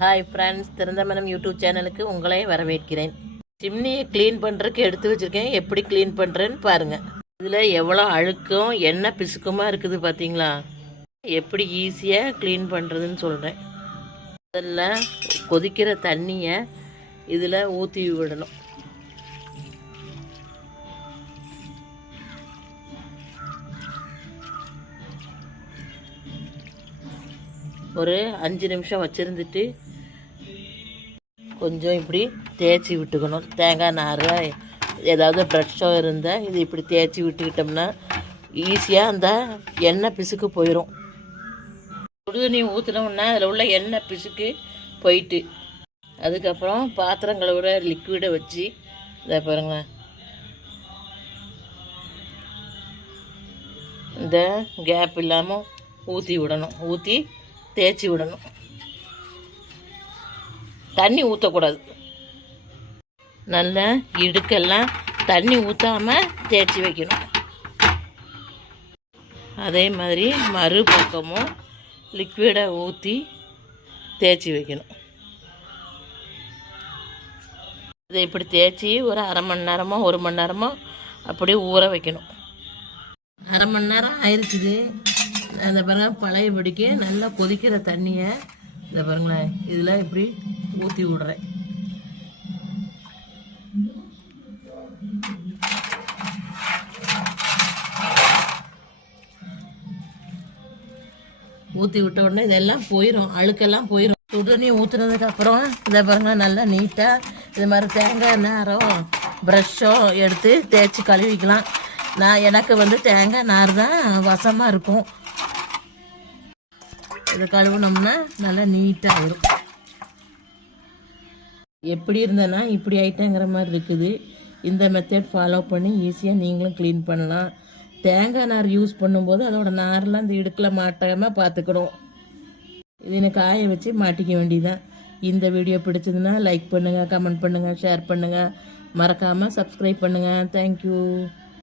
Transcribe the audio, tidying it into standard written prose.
Hi friends, திறந்த மனம் YouTube சேனலுக்கு உங்களை வரவேற்கிறேன். சிம்னியை க்ளீன் பண்ணுறதுக்கு எடுத்து வச்சுருக்கேன். எப்படி க்ளீன் பண்ணுறேன்னு பாருங்கள். இதில் எவ்வளோ அழுக்கும் எண்ணெய் பிசுக்குமா இருக்குது பார்த்தீங்களா? எப்படி ஈஸியாக க்ளீன் பண்ணுறதுன்னு சொல்கிறேன். அதில் கொதிக்கிற தண்ணியை இதில் ஊற்றி விடணும். ஒரு 5 நிமிஷம் வச்சுருந்துட்டு கொஞ்சம் இப்படி தேய்ச்சி விட்டுக்கணும். தேங்காய் நார் ஏதாவது ப்ரஷ்ஷோ இருந்தால் இது இப்படி தேய்ச்சி விட்டுக்கிட்டோம்னா ஈஸியாக அந்த எண்ணெய் பிசுக்கு போயிடும். சுடுதண்ணி ஊற்றினோம்னா அதில் உள்ள எண்ணெய் பிசுக்கு போயிட்டு அதுக்கப்புறம் பாத்திரம் கழுவுற லிக்விடை வச்சு இதை பாருங்களேன், இந்த கேப் இல்லாமல் ஊற்றி விடணும். ஊற்றி தேய்ச்சி விடணும். தண்ணி ஊற்றக்கூடாது. நல்ல இடுக்கெல்லாம் தண்ணி ஊற்றாமல் தேய்ச்சி வைக்கணும். அதே மாதிரி மறுபக்கமும் லிக்விடை ஊற்றி தேய்ச்சி வைக்கணும். இதை இப்படி தேய்ச்சி ஒரு அரை மணி நேரமோ 1 மணி நேரமோ அப்படியே ஊற வைக்கணும். அரை மணி நேரம் ஆயிடுச்சுது. அந்த பாருங்க, பழையபடிக்கு நல்லா கொதிக்கிற தண்ணியை இதை பாருங்களேன் இதில் இப்படி ஊற்றி விடுறேன். ஊற்றி விட்ட உடனே இதெல்லாம் போயிடும், அழுக்கெல்லாம் போயிடும். சுடுதண்ணி ஊற்றுனதுக்கப்புறம் இதை பாருங்க நல்லா நீட்டாக இது மாதிரி தேங்காய் நாரோ ப்ரஷ்ஷோ எடுத்து தேய்ச்சி கழுவிக்கலாம். எனக்கு தேங்காய் நார் தான் வசமாக இருக்கும். இதை கழுவுனோம்னா நல்லா நீட்டாக வரும். எப்படி இருந்தேன்னா இப்படி ஆயிட்டேங்கிற மாதிரி இருக்குது. இந்த மெத்தட் ஃபாலோ பண்ணி ஈஸியாக நீங்களும் க்ளீன் பண்ணலாம். தேங்காய் நார் யூஸ் பண்ணும்போது அதோட நாரெலாம் இந்த இடுக்கில் மாட்டாமல் பார்த்துக்கணும். இது எனக்கு காய வச்சு மாட்டிக்க வேண்டியதான். இந்த வீடியோ பிடிச்சதுன்னா லைக் பண்ணுங்கள், கமெண்ட் பண்ணுங்கள், ஷேர் பண்ணுங்கள், மறக்காமல் சப்ஸ்கிரைப் பண்ணுங்கள். தேங்க்யூ.